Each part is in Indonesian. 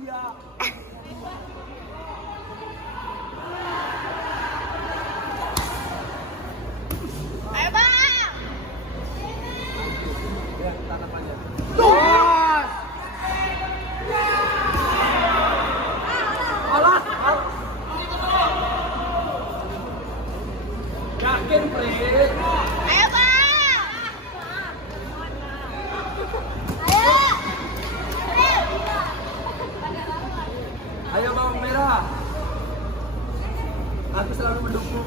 dia. Ayo bang. Ya, tanam aja. Alas, yakin, Prit? Ayo bang. Ayo. Ayo bawang merah. Aku selalu mendukung.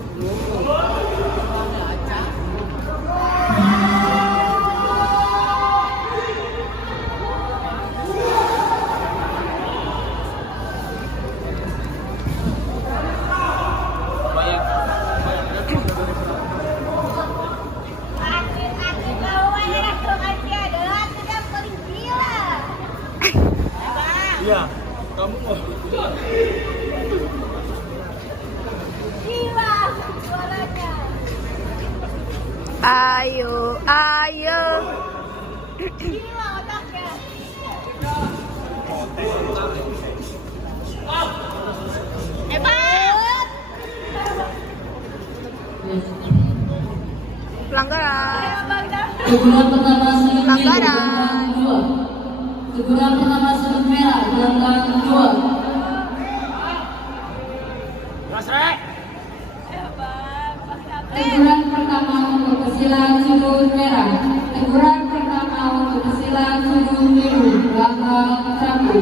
Iya, kamu mau. Gila suaranya. Ayo, ayo. Gila otaknya. Hebat. Pelanggaran. Teguran pertama sudut biru Pelanggaran. belakang kedua. Teguran pertama sudut merah belakang kedua. Teguran pertama untuk kesilang sudut merah. Teguran pertama untuk kesilang sudut biru belakang satu.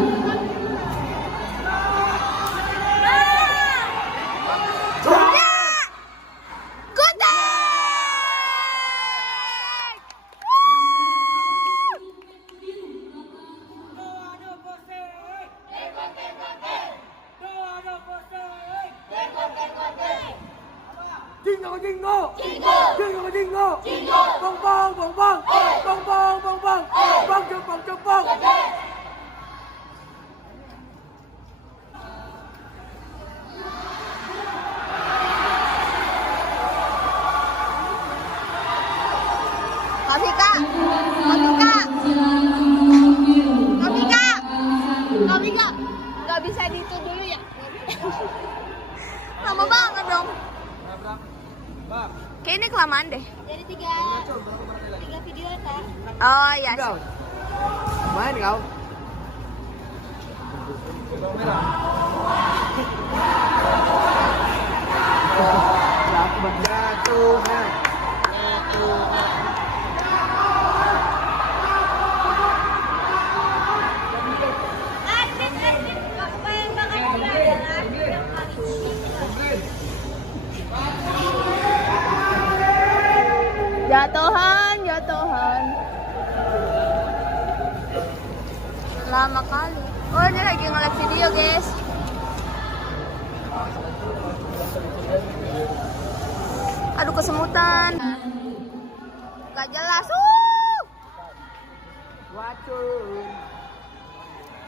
Jingo, jingo, jingo, jingo, jingo, jingo, bong bong, bong bong, bong bong, bong bong, bong cepong, cepong. Kak Vika. Kak Vika. Kak Vika. Kak Vika. Gak bisa di itu dulu ya? Lama banget dong. Bang, Kayaknya ini kelamaan deh. Jadi tiga video tak? Oh iya. kau. Main kau. Bawang merah. Jatuhnya. Asin. Aku pengen banget pelajaran. Jatuhan, jatuhan. Lama kali. Oh, ini lagi nge-live video, guys. Aduh, kesemutan. Gak jelas. Wacun.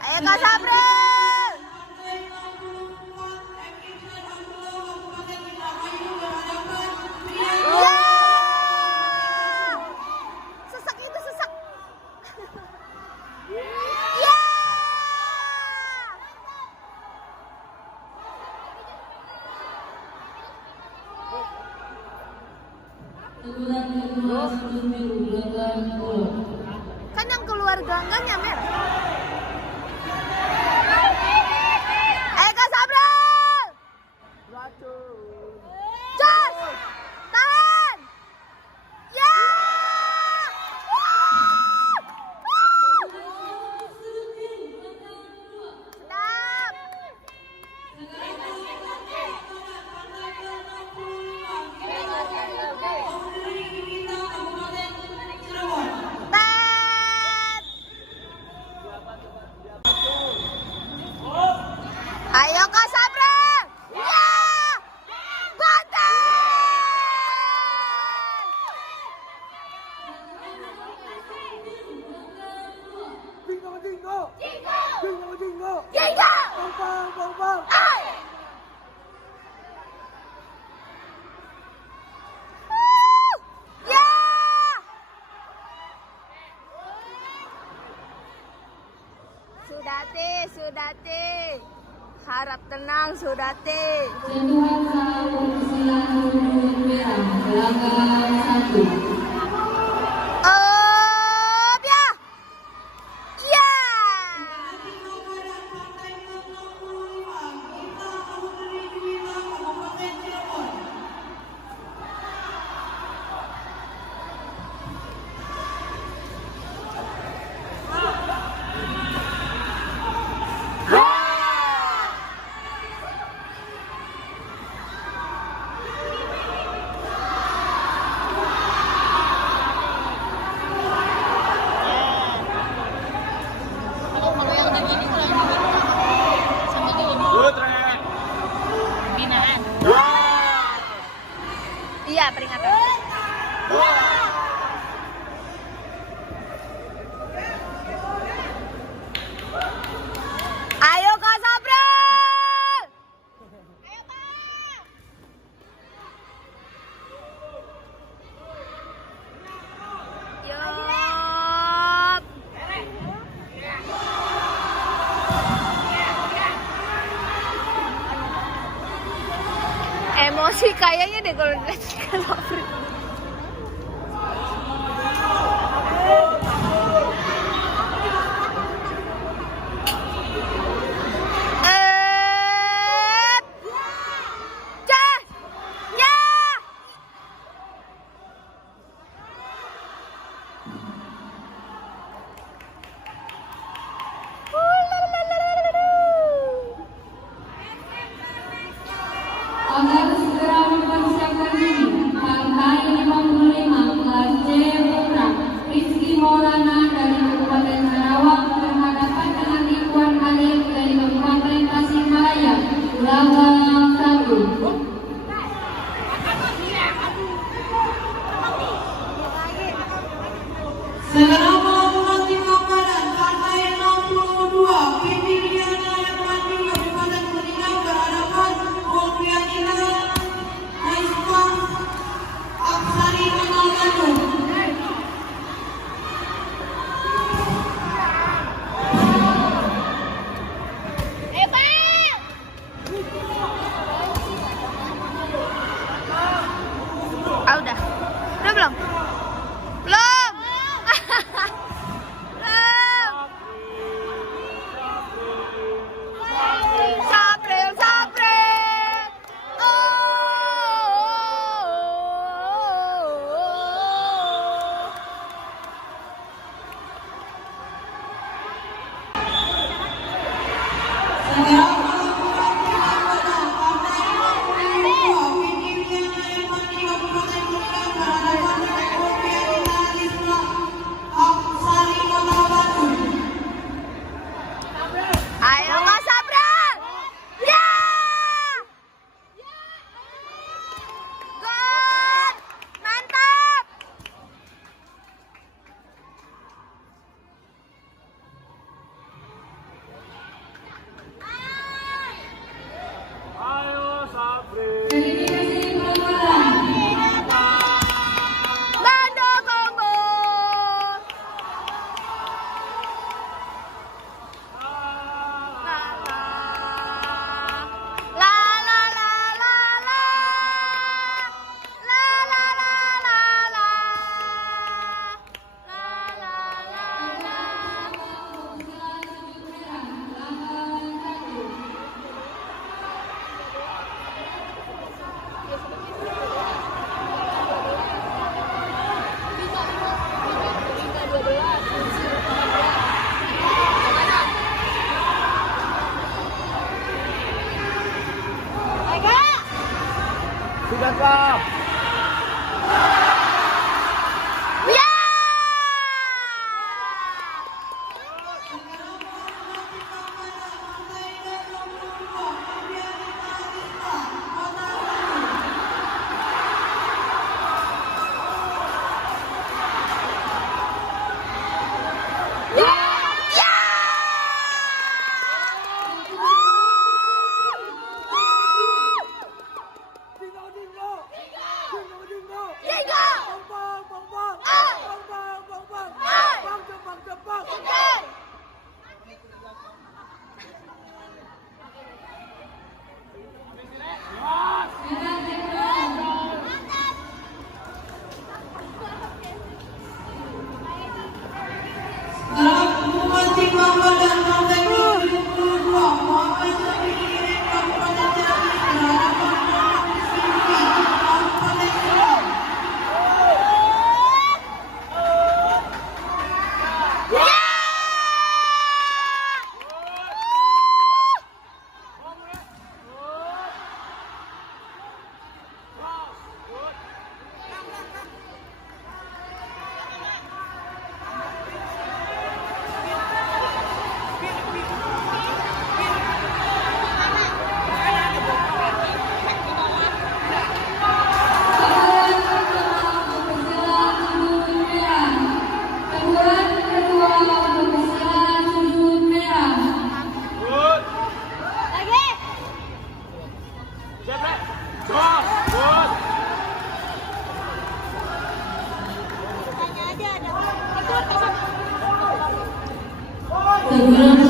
Ayo Kak Sabril. Ya. Sesak itu sesak. Ya. Teguran kedua sudut biru belakang kedua. Kan yang keluar ganggang merah. Ayo Kak Sabril. Wacun. Jos. Tahan. Ya. Sedap. Bet. Ayo Kak Sabril. Ya. Bantai. Jingo, jingo, jingo, jingo, Jingo. bong bong, bong bong. Ay. Ya. Sudati. Harap tenang, Sudati. Sentuhan sahur persilangan sudut merah pelanggan 1. Ya. Ya. Iya, peringatan. Ayo Kak Sabra. Ayo Kak. Yup. Emosi kayaknya deh kalau dilihat Kak Sabra. Agar segera mempersiapkan diri, partai 55 kelas C Putra Rizky Maulana dari Kabupaten Karawang berhadapan dengan Ikhwan Halil dari Kabupaten Tasikmalaya, ulangan 1. Segera melakukan timbangan partai 62 Pindidiana yang maju Kabupaten Kuningan berhadapan Kulfianina Naisma Aksari Kota Bandung. Udah belum? Belum. Sapril. Segera melakukan timbangan partai 62 Pindidiana yang maju Kabupaten Kuningan berhadapan dengan Kulfianina Naisma Aksari Kota Bandung. Ayo Kak Sabra. Ya. Good. Mantap. Verifikasi pelanggaran. Bando combo. La la la la la. La la la la la. La la la la. Sudah Kak. Ya. Bang, cepat. Masing Kabupaten Kabupaten 72 Muhammad Syafiq kirim Kabupaten Jambi berhadapan Muhammad Syafiq Kabupaten Jambi. Tanya aja ada. Teguran